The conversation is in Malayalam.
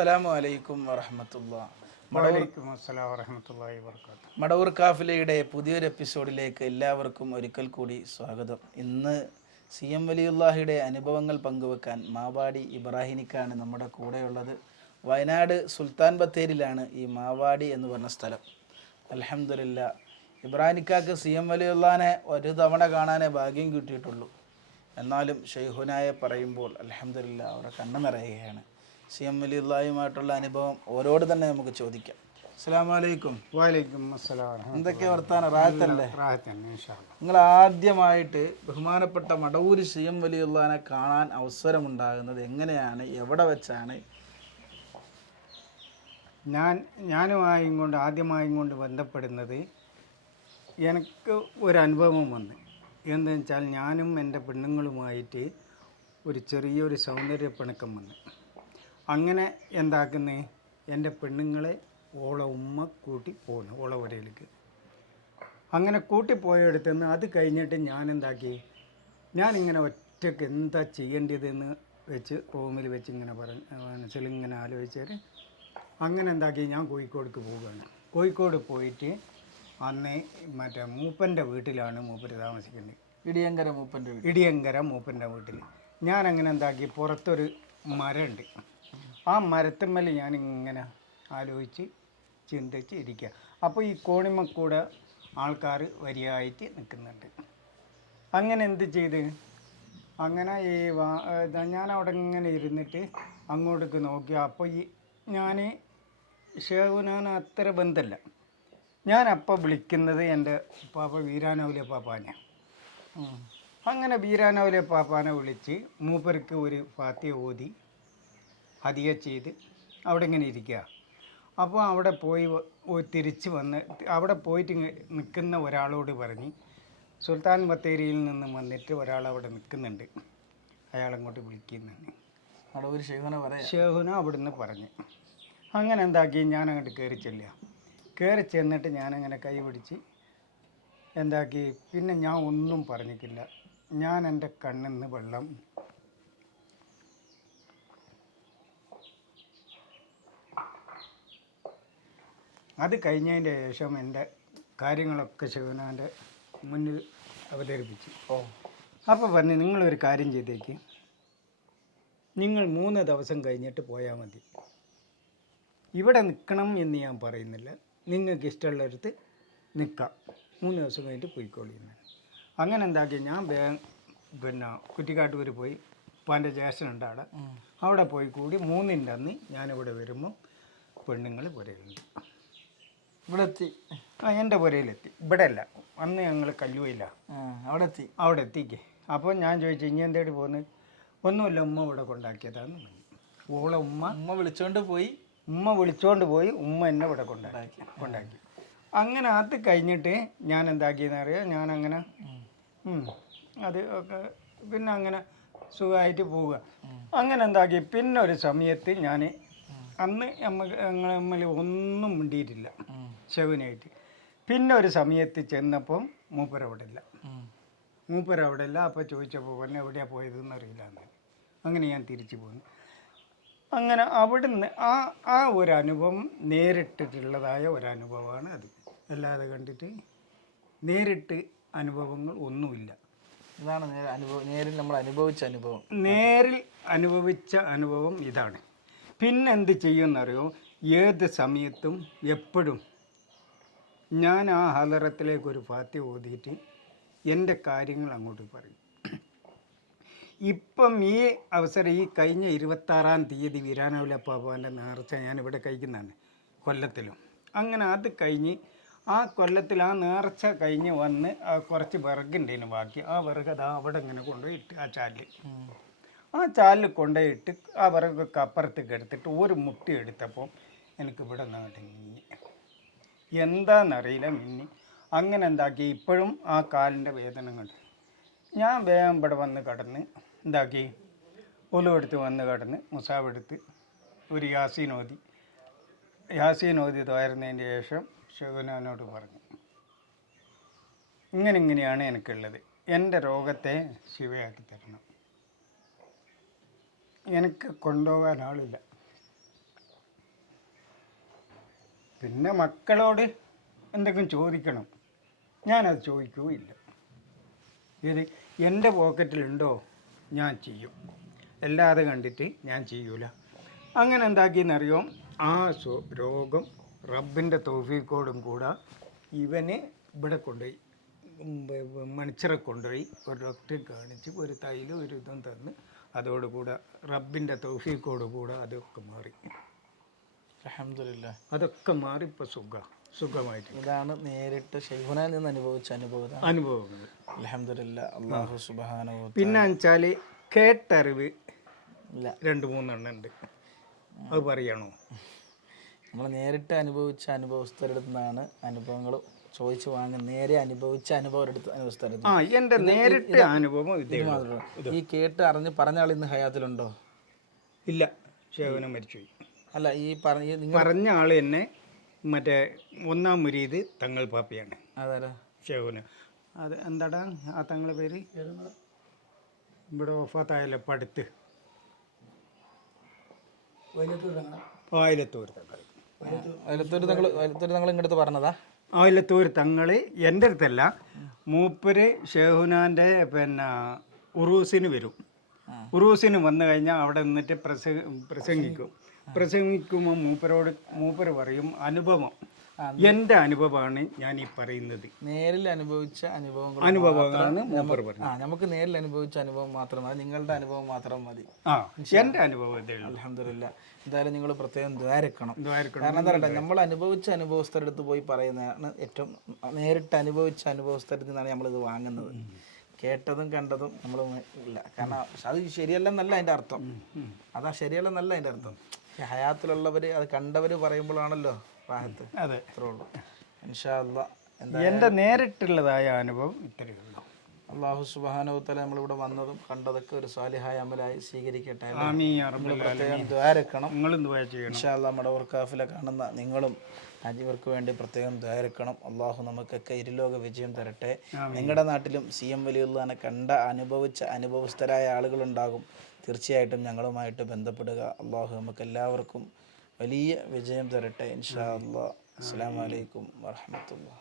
അസ്സലാമു അലൈക്കും വറഹമത്തുള്ള മടവൂർ കാഫിലയുടെ പുതിയൊരു എപ്പിസോഡിലേക്ക് എല്ലാവർക്കും ഒരിക്കൽ കൂടി സ്വാഗതം. ഇന്ന് സി എം വലിയുല്ലാഹിയുടെ അനുഭവങ്ങൾ പങ്കുവെക്കാൻ മാവാടി ഇബ്രാഹിനിക്കാണ് നമ്മുടെ കൂടെയുള്ളത്. വയനാട് സുൽത്താൻ ബത്തേരിയിലാണ് ഈ മാവാടി എന്ന് പറഞ്ഞ സ്ഥലം. അലഹമില്ല ഇബ്രാഹിനിക്കാക്ക് സി എം വലിയുല്ലാനെ ഒരു തവണ കാണാനേ ഭാഗ്യം കിട്ടിയിട്ടുള്ളൂ. എന്നാലും ഷെയ്ഹുനായെ പറയുമ്പോൾ അലഹമില്ല അവരുടെ കണ്ണ് നിറയുകയാണ്. സി എം വലിയുല്ലായുമായിട്ടുള്ള അനുഭവം ഓരോട് തന്നെ നമുക്ക് ചോദിക്കാം. അസ്സാം വാലൈക്കും അസ്സലാം. എന്തൊക്കെ വർത്താനം? റാഹത്തല്ലേ. നിങ്ങൾ ആദ്യമായിട്ട് ബഹുമാനപ്പെട്ട മടവൂര് സി എം വലിയുള്ളാനെ കാണാൻ അവസരമുണ്ടാകുന്നത് എങ്ങനെയാണ്? എവിടെ വെച്ചാണ്? ഞാൻ ഞാനുമായും കൊണ്ട് ആദ്യമായും കൊണ്ട് ബന്ധപ്പെടുന്നത് എനിക്ക് ഒരു അനുഭവം വന്നു. എന്താണെന്ന് വെച്ചാൽ ഞാനും എന്റെ പെണ്ണുങ്ങളുമായിട്ട് ഒരു ചെറിയൊരു സൗന്ദര്യപ്പിണക്കം വന്ന്. അങ്ങനെ എന്താക്കുന്നേ? എന്റെ പെണ്ണുങ്ങളെ ഓള ഉമ്മ കൂട്ടി പോകുന്നു ഓള ഒരയിലേക്ക് അങ്ങനെ കൂട്ടിപ്പോയടുത്ത് നിന്ന് അത് കഴിഞ്ഞിട്ട് ഞാൻ എന്താക്കി ഞാനിങ്ങനെ ഒറ്റയ്ക്ക് എന്താ ചെയ്യേണ്ടതെന്ന് വെച്ച് റൂമിൽ വെച്ച് ഇങ്ങനെ പറഞ്ഞ് മനസ്സിൽ ഇങ്ങനെ ആലോചിച്ചാൽ അങ്ങനെ എന്താക്കി? ഞാൻ കോഴിക്കോടേക്ക് പോവുകയാണ്. കോഴിക്കോട് പോയിട്ട് അന്ന് മറ്റേ മൂപ്പന്റെ വീട്ടിലാണ് മൂപ്പർ താമസിക്കുന്നത്. ഇടിയങ്കര മൂപ്പന്റെ ഇടിയങ്കര മൂപ്പന്റെ വീട്ടിൽ ഞാൻ അങ്ങനെ എന്താക്കി? പുറത്തൊരു മരമുണ്ട് ആ മരത്തുമ്മൽ ഞാനിങ്ങനെ ആലോചിച്ച് ചിന്തിച്ച് ഇരിക്കുക അപ്പോൾ ഈ കോണിമക്കൂടെ ആൾക്കാർ വരിയായിട്ട് നിൽക്കുന്നുണ്ട് അങ്ങനെ എന്ത് ചെയ്ത്? അങ്ങനെ ഈ ഞാൻ അവിടെ ഇങ്ങനെ ഇരുന്നിട്ട് അങ്ങോട്ടേക്ക് നോക്കി. അപ്പോൾ ഈ ഞാൻ ഷേഖുനാൻ അത്ര ബന്ധമല്ല ഞാൻ അപ്പോൾ വിളിക്കുന്നത് എന്റെ പാപ്പ വീരാനൗലിയ പാപ്പാനെ അങ്ങനെ വീരാനൗലിയ പാപ്പാനെ വിളിച്ച് മൂപ്പർക്ക് ഒരു ഫാത്തിയ ഓതി ഹതിയ ചെയ്ത് അവിടെ ഇങ്ങനെ ഇരിക്കുക. അപ്പോൾ അവിടെ പോയി തിരിച്ച് വന്ന് അവിടെ പോയിട്ട് നിൽക്കുന്ന ഒരാളോട് പറഞ്ഞ് സുൽത്താൻ ബത്തേരിയിൽ നിന്ന് വന്നിട്ട് ഒരാൾ അവിടെ നിൽക്കുന്നുണ്ട്. അയാളങ്ങോട്ട് വിളിക്കുന്നുണ്ട് ഒരു ഷെയ്ഖുന പറയാം. ഷേഹുന അവിടുന്ന് പറഞ്ഞ്. അങ്ങനെ എന്താക്കി? ഞാൻ അങ്ങോട്ട് കയറി ചെല്ലുക. കയറി ചെന്നിട്ട് ഞാനങ്ങനെ കൈ പിടിച്ച് എന്താക്കി? പിന്നെ ഞാൻ ഒന്നും പറഞ്ഞിട്ടില്ല. ഞാൻ എന്റെ കണ്ണിൽ നിന്ന് വെള്ളം അത് കഴിഞ്ഞതിന്റെ ശേഷം എന്റെ കാര്യങ്ങളൊക്കെ ശിവനാന്റെ മുന്നിൽ അവതരിപ്പിച്ചു. ഓ. അപ്പോൾ പറഞ്ഞു നിങ്ങളൊരു കാര്യം ചെയ്തേക്ക്. നിങ്ങൾ മൂന്ന് ദിവസം കഴിഞ്ഞിട്ട് പോയാൽ മതി. ഇവിടെ നിൽക്കണം എന്ന് ഞാൻ പറയുന്നില്ല. നിങ്ങൾക്ക് ഇഷ്ടമുള്ളടുത്ത് നിൽക്കാം. മൂന്ന് ദിവസം കഴിഞ്ഞിട്ട് പോയിക്കോളി എന്ന്. അങ്ങനെ എന്താക്കി ഞാൻ പിന്നെ കുറ്റിക്കാട്ടൂർ പോയി. ഉപ്പാന്റെ ജ്യേഷ്ഠനുണ്ട് അവിടെ. അവിടെ പോയി കൂടി മൂന്നിന്റെ അന്ന് ഞാനിവിടെ വരുമ്പോൾ പെണ്ണുങ്ങൾ പുരയിലുണ്ട് ഇവിടെ എത്തി ആ എന്റെ പുരയിലെത്തി. ഇവിടെ അല്ല അന്ന് ഞങ്ങൾ കല്ലുവയില്ല അവിടെ എത്തി അവിടെ എത്തിക്കേ. അപ്പോൾ ഞാൻ ചോദിച്ചു ഇനി എന്തേടി പോകുന്നത്? ഒന്നുമില്ല ഉമ്മ ഇവിടെ കൊണ്ടാക്കിയതാന്ന് ഓളെ ഉമ്മ ഉമ്മ വിളിച്ചോണ്ട് പോയി. ഉമ്മ വിളിച്ചോണ്ട് പോയി ഉമ്മ എന്നെ ഇവിടെ കൊണ്ടാക്കി. കൊണ്ടാക്കി. അങ്ങനെ അത് കഴിഞ്ഞിട്ട് ഞാൻ എന്താക്കിയെന്ന് അറിയാം? ഞാൻ അങ്ങനെ അത് ഒക്കെ പിന്നെ അങ്ങനെ സുഖമായിട്ട് പോവുക. അങ്ങനെ എന്താക്കി? പിന്നെ ഒരു സമയത്ത് ഞാൻ അന്ന് നമ്മൾ ഞങ്ങൾ തമ്മിൽ ഒന്നും മിണ്ടിയിട്ടില്ല. ഉം, ശവനായിട്ട് പിന്നെ ഒരു സമയത്ത് ചെന്നപ്പം മൂപ്പര അവിടെ ഇല്ല മൂപ്പര അവിടെ ഇല്ല അപ്പോൾ ചോദിച്ചപ്പോൾ പറഞ്ഞു എവിടെയാണ് പോയതെന്ന് അറിയില്ല അങ്ങനെ ഞാൻ തിരിച്ചു പോന്നു. അങ്ങനെ അവിടുന്ന് ആ ആ ഒരു അനുഭവം നേരിട്ടിട്ടുള്ളതായ ഒരു അനുഭവമാണ് അത്. അല്ലാതെ കണ്ടിട്ട് നേരിട്ട് അനുഭവങ്ങൾ ഒന്നുമില്ല. ഇതാണ് അനുഭവം നേരിൽ നമ്മൾ അനുഭവിച്ച അനുഭവം. നേരിൽ അനുഭവിച്ച അനുഭവം ഇതാണ്. പിന്നെന്ത് ചെയ്യുമെന്നറിയോ ഏത് സമയത്തും എപ്പോഴും ഞാൻ ആ ഹലറത്തിലേക്ക് ഒരു ഫാത്തി ഓതിയിട്ട് എന്റെ കാര്യങ്ങൾ അങ്ങോട്ട് പറയും. ഇപ്പം ഈ അവസരം ഈ കഴിഞ്ഞ ഇരുപത്താറാം തീയതി വിരാനവിലെ പാപ്പാന്റെ നേർച്ച ഞാനിവിടെ കഴിക്കുന്നതാണ് കൊല്ലത്തിലും. അങ്ങനെ അത് കഴിഞ്ഞ് ആ കൊല്ലത്തിൽ ആ നേർച്ച കഴിഞ്ഞ് വന്ന് ആ കുറച്ച് വിറകുണ്ടേനു ബാക്കി ആ വിറക് അത് അവിടെ ഇങ്ങനെ കൊണ്ടുപോയി ഇട്ട് ആ ചാലിൽ ആ ചാലിൽ കൊണ്ടുപോയിട്ട് ആ വിറകൊക്കെ അപ്പുറത്തേക്ക് എടുത്തിട്ട് ഒരു മുട്ടി എടുത്തപ്പോൾ എനിക്ക് ഇവിടെ മിന്നി എന്താണെന്നറിയില്ല മിന്നി. അങ്ങനെ എന്താക്കി? ഇപ്പോഴും ആ കാലിന്റെ വേദന ഞാൻ വേഗം ഇവിടെ വന്ന് കടന്ന് എന്താക്കി? ഒലുവെടുത്ത് വന്ന് കടന്ന് മുസാബെടുത്ത് ഒരു യാസീൻ ഓതി. യാസീൻ ഓതി തോരുന്നതിന്റെ ശേഷം ശിവനാനോട് പറഞ്ഞു ഇങ്ങനെ ഇങ്ങനെയാണ് എനിക്കുള്ളത്. എന്റെ രോഗത്തെ ശിവയാക്കി തരണം. എനിക്ക് കൊണ്ടുപോകാൻ ആളില്ല. പിന്നെ മക്കളോട് എന്തെങ്കിലും ചോദിക്കണം. ഞാനത് ചോദിക്കുകയില്ല ഇത് എന്റെ പോക്കറ്റിലുണ്ടോ? ഞാൻ ചെയ്യും. അല്ലാതെ കണ്ടിട്ട് ഞാൻ ചെയ്യൂല. അങ്ങനെ എന്താക്കിയെന്നറിയോ? ആ രോഗം റബ്ബിന്റെ തോഫീക്കോടും കൂടെ ഇവനെ ഇവിടെ കൊണ്ടുപോയി. മണിച്ചിറ കൊണ്ടുപോയി. ഒരു ഡോക്ടറെ കാണിച്ച് ഒരു തൈലും ഒരു ഇതും തന്ന് അതോടുകൂടെ റബ്ബിന്റെ തോഫീക്കോട് കൂടെ അതൊക്കെ മാറി. അതൊക്കെ മാറി ഇപ്പൊ സുഖ സുഖമായിട്ട്. ഇതാണ് നേരിട്ട് ഷെയ്ഖുനയിൽ നിന്ന് അനുഭവിച്ച അനുഭവം അനുഭവങ്ങൾ. അലഹമില്ല അള്ളാഹു സുബാനോ പിന്നെ വെച്ചാൽ കേട്ടറിവ് ഇല്ല. രണ്ട് മൂന്നെണ്ണം ഉണ്ട് അത് പറയണോ? നമ്മൾ നേരിട്ട് അനുഭവിച്ച അനുഭവസ്ഥരുടെ നിന്നാണ് അനുഭവങ്ങൾ ചോദിച്ചു വാങ്ങി നേരെ അനുഭവിച്ച അനുഭവം അനുഭവസ്ഥരുടെ ആ എന്റെ നേരിട്ട് അനുഭവം ഈ കേട്ട് അറിഞ്ഞ് പറഞ്ഞ ആൾ ഇന്ന് ഹയാത്തിലുണ്ടോ? ഇല്ല. ശേഖനം മരിച്ചുപോയി. അല്ല ഈ പറഞ്ഞ പറഞ്ഞ ആൾ തന്നെ മറ്റേ ഒന്നാം മുരീത് തങ്ങൾ പാപ്പയാണ്. അതാരാ? അത് എന്താടാ? ആ തങ്ങളെ പേര്? ഇവിടെ ഒഫാത്തായല്ലോ പടുത്ത്. ആയിലത്തൂർ തങ്ങൾ. അതിലത്തൊരു തങ്ങൾ അതിലത്തൊരു തങ്ങൾ ഇങ്ങടുത്ത് പറഞ്ഞതാ? ആയിലത്തൂർ തങ്ങൾ എന്റെ അടുത്തല്ല മൂപ്പര് ഷെഹുനാന്റെ പിന്നെ ഉറൂസിന് വരും. ഉറൂസിന് വന്നു കഴിഞ്ഞാൽ അവിടെ നിന്നിട്ട് പ്രസ പ്രസംഗിക്കും. പ്രസംഗിക്കുമ്പോൾ മൂപ്പരോട് മൂപ്പര് പറയും അനുഭവം. എന്റെ അനുഭവമാണ് ഞാൻ ഈ പറയുന്നത്. നേരിൽ അനുഭവിച്ച അനുഭവങ്ങൾ അനുഭവങ്ങളാണ് മൂപ്പർ ആ നമുക്ക് നേരിൽ അനുഭവിച്ച അനുഭവം മാത്രം മതി. നിങ്ങളുടെ അനുഭവം മാത്രം മതി. ആ എന്റെ അനുഭവം അലഹമില്ല എന്തായാലും നിങ്ങൾ പ്രത്യേകം ദ്വാരക്കണം. കാരണം എന്താ പറയുക നമ്മൾ അനുഭവിച്ച അനുഭവസ്ഥരുടെ അടുത്ത് പോയി പറയുന്നതാണ് ഏറ്റവും നേരിട്ട് അനുഭവിച്ച അനുഭവസ്ഥരിൽ നിന്നാണ് നമ്മളിത് വാങ്ങുന്നത്. കേട്ടതും കണ്ടതും നമ്മൾ ഇല്ല. കാരണം അത് ശരിയല്ലെന്നല്ല അതിന്റെ അർത്ഥം. അതാ ശരിയല്ലെന്നല്ല അതിന്റെ അർത്ഥം. ഹയാത്തിലുള്ളവർ അത് കണ്ടവർ പറയുമ്പോഴാണല്ലോ റാഹത്ത്. അതെ. അത്രേ ഉള്ളൂ. ഇൻഷാ അല്ലാ എന്താ എന്റെ നേരിട്ടുള്ളതായ അനുഭവം ഇത്രയേ ഉള്ളൂ. അള്ളാഹു സുബാനോത്തല നമ്മളിവിടെ വന്നതും കണ്ടതൊക്കെ ഒരു സാലിഹായ അമലായി സ്വീകരിക്കട്ടെ അറബുൽ പ്രത്യേകം ദ്വാരക്കണം നിങ്ങളും ദുആ ചെയ്യണം. ഇൻഷാല്ല നമ്മുടെ കാഫിലെ കാണുന്ന നിങ്ങളും അജിവർക്ക് വേണ്ടി പ്രത്യേകം ദ്വാരക്കണം അള്ളാഹു നമുക്കൊക്കെ ഇരുലോക വിജയം തരട്ടെ. നിങ്ങളുടെ നാട്ടിലും സി എം വലിയുള്ളതിനെ കണ്ട അനുഭവിച്ച അനുഭവസ്ഥരായ ആളുകളുണ്ടാകും. തീർച്ചയായിട്ടും ഞങ്ങളുമായിട്ട് ബന്ധപ്പെടുക. അള്ളാഹു നമുക്കെല്ലാവർക്കും വലിയ വിജയം തരട്ടെ. ഇൻഷാ അസ്സാം വലൈക്കും വാഹമത്തല്ലാ